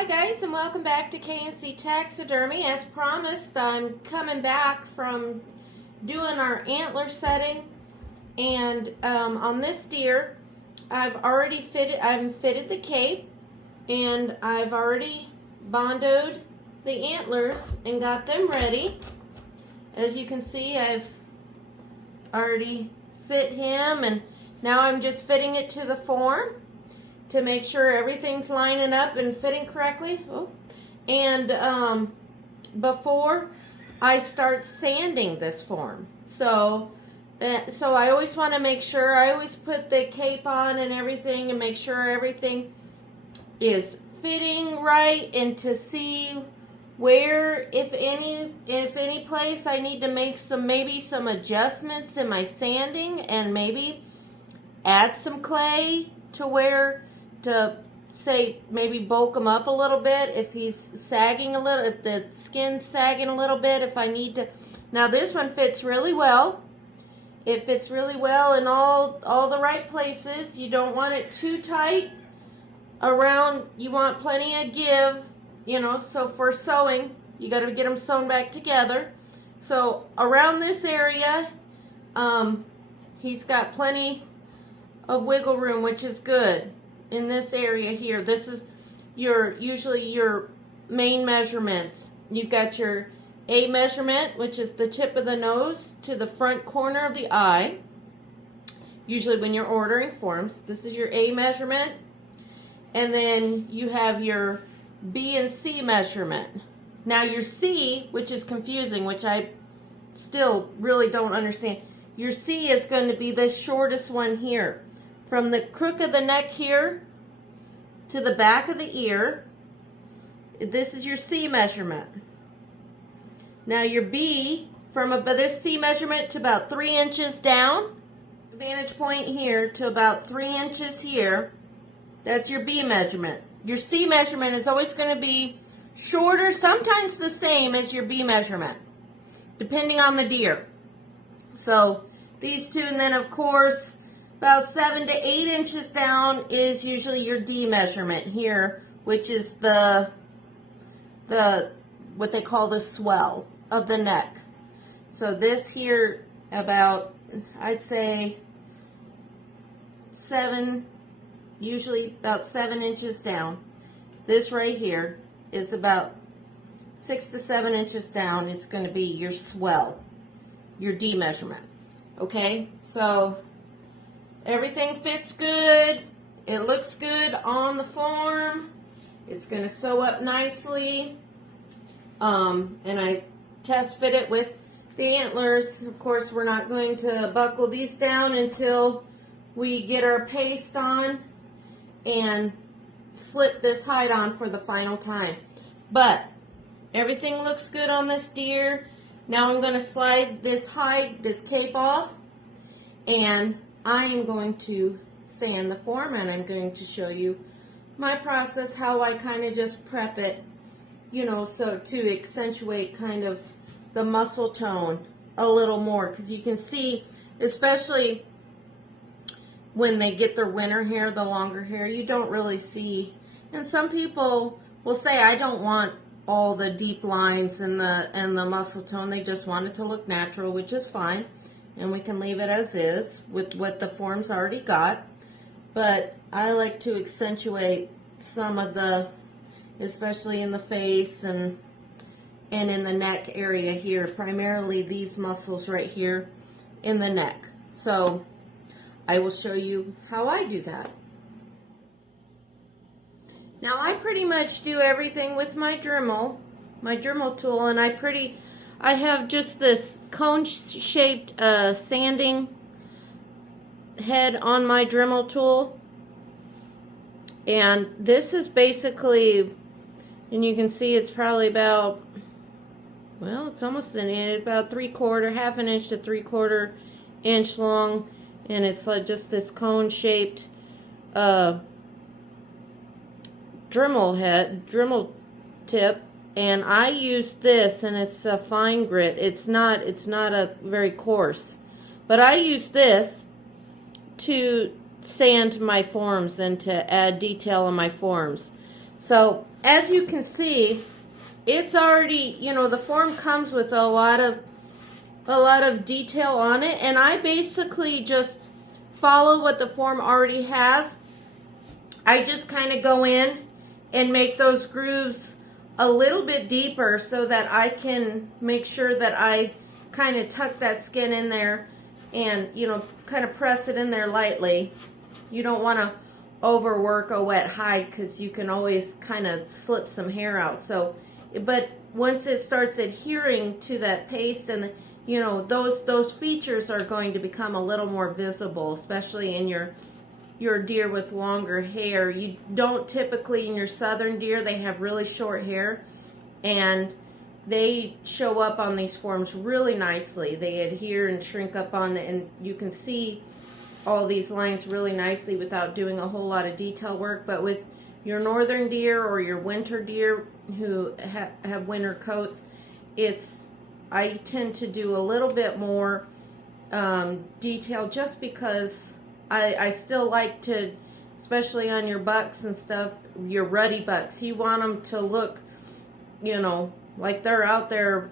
Hi guys, and welcome back to K&C Taxidermy. As promised, I'm coming back from doing our antler setting, and on this deer I've fitted the cape, and I've already bondoed the antlers and got them ready. As you can see, I've already fit him, and now I'm just fitting it to the form to make sure everything's lining up and fitting correctly. And before I start sanding this form, so I always want to make sure, I always put the cape on and everything and make sure everything is fitting right, and to see where, if any place I need to make maybe some adjustments in my sanding, and maybe add some clay to say maybe bulk him up a little bit if he's sagging a little, if the skin's sagging a little bit, if I need to. Now this one fits really well. It fits really well in all the right places. You don't want it too tight around. You want plenty of give, so for sewing, you got to get them sewn back together. So around this area, he's got plenty of wiggle room, which is good. In this area here, this is usually your main measurements. You've got your A measurement, which is the tip of the nose to the front corner of the eye. Usually when you're ordering forms, this is your A measurement. And then you have your B and C measurement. Now your C, which is confusing, which I still really don't understand. Your C is going to be the shortest one here. From the crook of the neck here to the back of the ear, this is your C measurement. Now your B, from this C measurement to about 3 inches down, vantage point here to about 3 inches here, that's your B measurement. Your C measurement is always going to be shorter, sometimes the same as your B measurement, depending on the deer. So these two, and then of course, about 7 to 8 inches down is usually your D measurement here, which is the what they call the swell of the neck. So this here, about, I'd say usually about 7 inches down. This right here is about 6 to 7 inches down. It's going to be your swell, your D measurement. Okay, so everything fits good. It looks good on the form. It's going to sew up nicely. And I test fit it with the antlers. Of course, we're not going to buckle these down until we get our paste on and slip this hide on for the final time. But everything looks good on this deer. Now I'm going to slide this cape off, and I am going to sand the form, and I'm going to show you my process, how I kind of just prep it, so to accentuate kind of the muscle tone a little more, because you can see, especially when they get their winter hair, the longer hair, you don't really see. And some people will say, I don't want all the deep lines and the muscle tone. They just want it to look natural, which is fine. And we can leave it as is with what the form's already got. But I like to accentuate some of the, especially in the face and in the neck area here, primarily these muscles right here in the neck. So I will show you how I do that. Now I pretty much do everything with my dremel tool, and I have just this cone-shaped sanding head on my dremel tool, and this is basically, and you can see it's probably about, well, it's almost about half an inch to 3/4 inch long, and it's like just this cone-shaped dremel tip. And I use this, and it's a fine grit. It's not a very coarse, but I use this to sand my forms and to add detail on my forms. So as you can see, it's already, you know, the form comes with a lot of detail on it, and I basically just follow what the form already has. I just kind of go in and make those grooves a little bit deeper so that I can make sure that I kind of tuck that skin in there and, you know, kind of press it in there lightly. You don't want to overwork a wet hide because you can always kind of slip some hair out. So, but once it starts adhering to that paste, and you know, those features are going to become a little more visible, especially in your deer with longer hair. You don't typically, in your southern deer, they have really short hair, and they show up on these forms really nicely. They adhere and shrink up on it, and you can see all these lines really nicely without doing a whole lot of detail work. But with your northern deer or your winter deer who have winter coats, I tend to do a little bit more detail, just because I still like to, especially on your bucks and stuff, your ruddy bucks, you want them to look, you know, like they're out there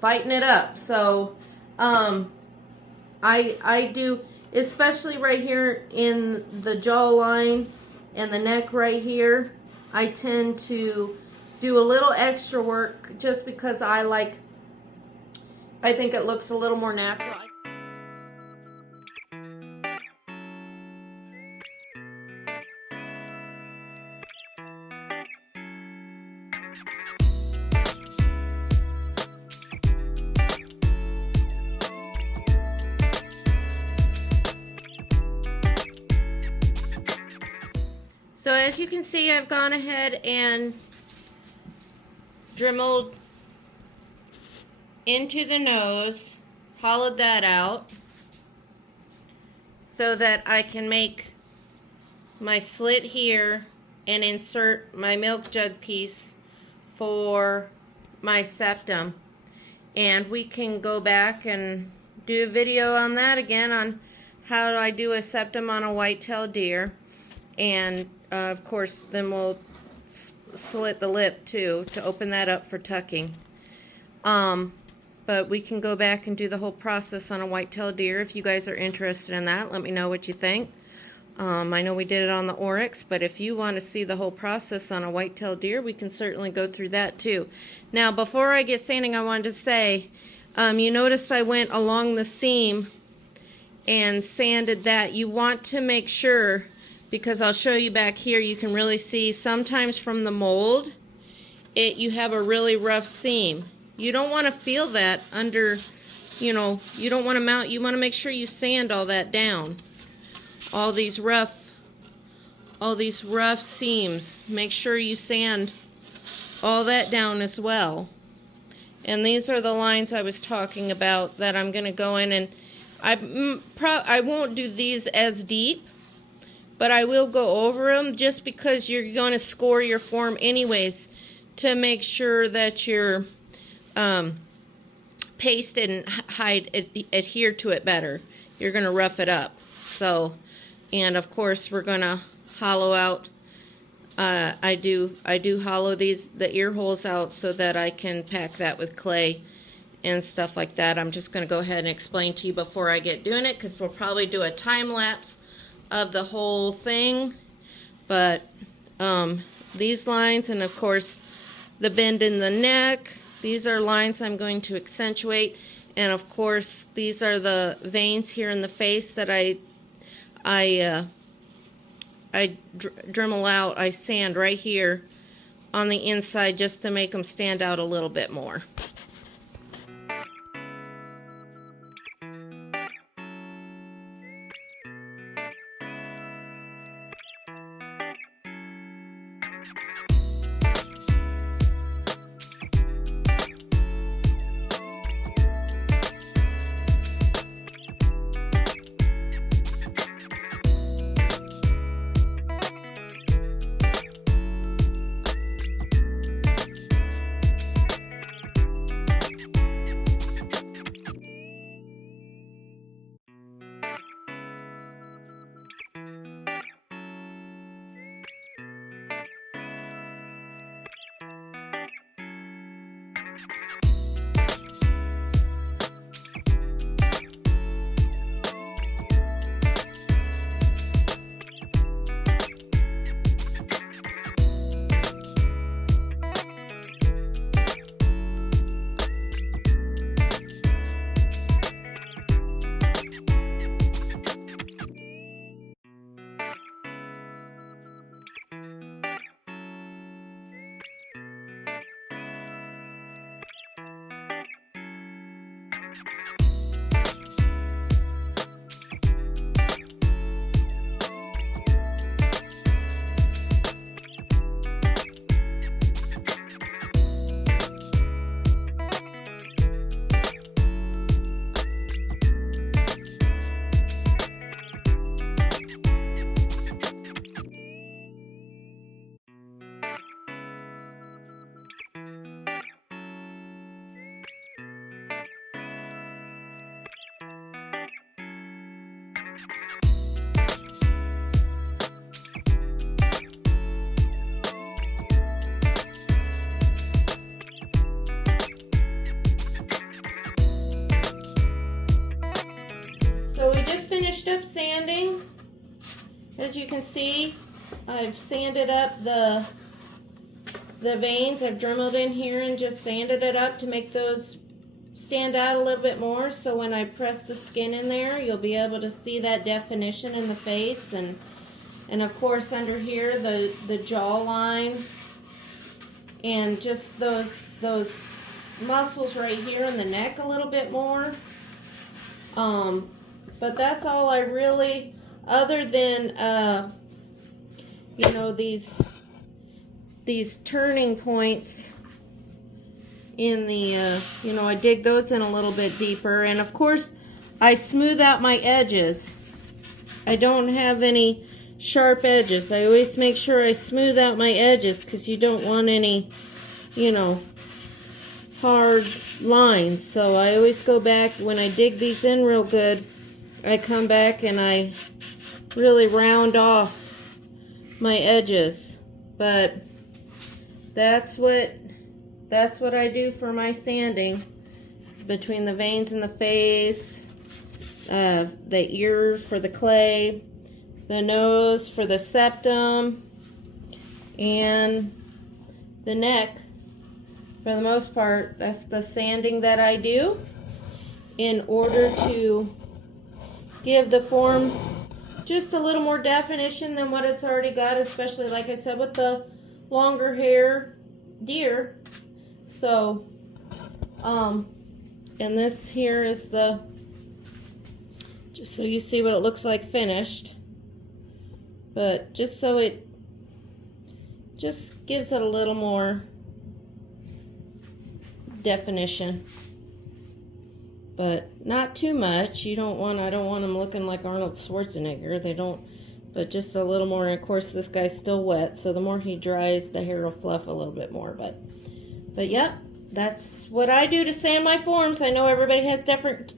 fighting it up. So I do, especially right here in the jawline and the neck right here, I tend to do a little extra work just because I think it looks a little more natural. So as you can see, I've gone ahead and dremeled into the nose, hollowed that out so that I can make my slit here and insert my milk jug piece for my septum. And we can go back and do a video on that again, on how I do a septum on a white-tailed deer. And of course, then we'll slit the lip too to open that up for tucking. But we can go back and do the whole process on a white-tailed deer. If you guys are interested in that, let me know what you think. I know we did it on the oryx, but if you want to see the whole process on a white-tailed deer, we can certainly go through that too. Now, before I get sanding, I wanted to say, you notice I went along the seam and sanded that. You want to make sure, because I'll show you back here, you can really see sometimes from the mold, you have a really rough seam. You don't want to feel that under, you know, you don't want to mount, you want to make sure you sand all that down. All these rough seams, make sure you sand all that down as well. And these are the lines I was talking about that I'm going to go in, and I won't do these as deep, but I will go over them just because you're going to score your form anyways to make sure that your paste and hide adhere to it better. You're going to rough it up. So, and of course we're going to hollow out. I do hollow the ear holes out so that I can pack that with clay and stuff like that. I'm just going to go ahead and explain to you before I get doing it, because we'll probably do a time lapse of the whole thing. But these lines, and of course the bend in the neck, these are lines I'm going to accentuate. And of course these are the veins here in the face that I dremel out. I sand right here on the inside just to make them stand out a little bit more. finished up sanding. As you can see, I've sanded up the veins. I've dremeled in here and just sanded it up to make those stand out a little bit more, so when I press the skin in there, you'll be able to see that definition in the face, and of course under here the jawline and just those muscles right here in the neck a little bit more. But that's all I really, other than you know, these turning points in the, you know, I dig those in a little bit deeper, and of course I smooth out my edges. I don't have any sharp edges. I always make sure I smooth out my edges because you don't want any, you know, hard lines. So I always go back when I dig these in real good. I come back and I really round off my edges. But that's what I do for my sanding, between the veins in the face, the ears for the clay, the nose for the septum, and the neck. For the most part, that's the sanding that I do in order to give the form just a little more definition than what it's already got, especially, like I said, with the longer hair deer. So, and this here is the, just so you see what it looks like finished, but just so it just gives it a little more definition, but not too much. I don't want them looking like Arnold Schwarzenegger. They don't, but just a little more. And of course, this guy's still wet, so the more he dries, the hair will fluff a little bit more. But yep, that's what I do to sand my forms. I know everybody has different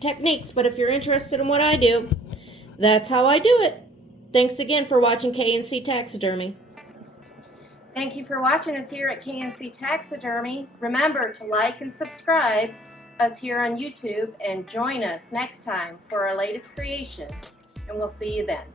techniques, but if you're interested in what I do, that's how I do it. Thanks again for watching KNC Taxidermy. Thank you for watching us here at KNC Taxidermy. Remember to like and subscribe us here on YouTube, and join us next time for our latest creation. And we'll see you then.